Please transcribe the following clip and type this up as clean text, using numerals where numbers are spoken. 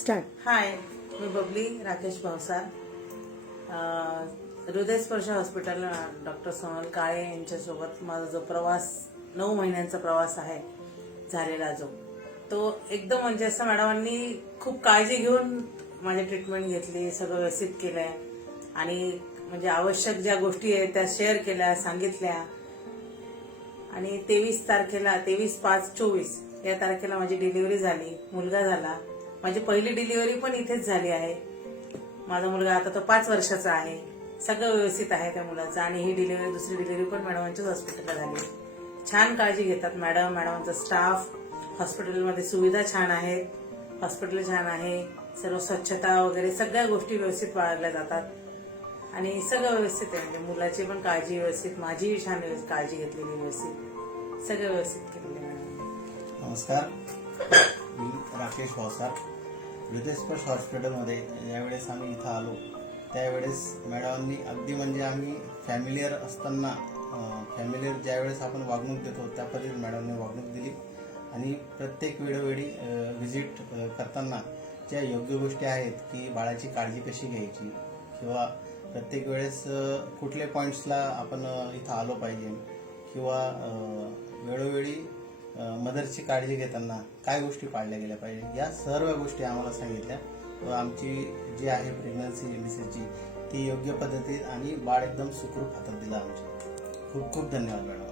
Start. हाय, मी Babli Rakesh Bhavsar, हृदयस्पर्श hospital doctor Sonal काळे यांच्यासोबत माझा जो प्रवास 9 महिन्यांचा प्रवास आहे झालेला तो एकदम म्हणजे असं मॅडमांनी खूप काळजी घेऊन माझी ट्रीटमेंट घेतली, सगळं व्यवस्थित केलंय आणि म्हणजे आवश्यक ज्या गोष्टी आहेत त्या शेअर केल्या, सांगितल्या. आणि 23/5/24 या तारखेला माझी डिलिव्हरी झाली, मुलगा झाला. माझी पहिली डिलिव्हरी पण इथेच झाली आहे. माझा मुलगा आता तो 5 वर्षाचा आहे. सगळं व्यवस्थित आहे त्या मुलाचं. आणि ही डिलिव्हरी, दुसरी डिलिव्हरी पण मॅडमांच्याच हॉस्पिटलला झाली. छान काळजी घेतात मॅडमचा स्टाफ. हॉस्पिटलमध्ये सुविधा छान आहेत, हॉस्पिटल छान आहे, सर्व स्वच्छता वगैरे सगळ्या गोष्टी व्यवस्थित पाळल्या जातात आणि सगळं व्यवस्थित आहे. म्हणजे मुलाची पण काळजी व्यवस्थित, माझीही छान काळजी घेतलेली व्यवस्थित, सगळं व्यवस्थित केलेलं मॅडम. नमस्कार, मी राकेश भावसार. हृदयस्पर्श हॉस्पिटलमध्ये ज्यावेळेस आम्ही इथं आलो त्यावेळेस मॅडमांनी अगदी म्हणजे आम्ही फॅमिलियर असताना फॅमिलियर ज्यावेळेस आपण वागणूक देतो त्या पद्धतीने मॅडमने वागणूक दिली आणि प्रत्येक वेळोवेळी व्हिजिट करताना ज्या योग्य गोष्टी आहेत की बाळाची काळजी कशी घ्यायची किंवा प्रत्येक वेळेस कुठल्या पॉईंट्सला आपण इथं आलो पाहिजे किंवा वेळोवेळी मदरची काळजी घेताना काय गोष्टी पाळल्या गेल्या पाहिजे या सर्व गोष्टी आम्हाला सांगितल्या. आमची जी आहे प्रेग्नन्सी मिसेसची ती योग्य पद्धतीत आणि बाळ एकदम सुखरूप हातात दिलं आमच्या. खूप खूप धन्यवाद मॅडम.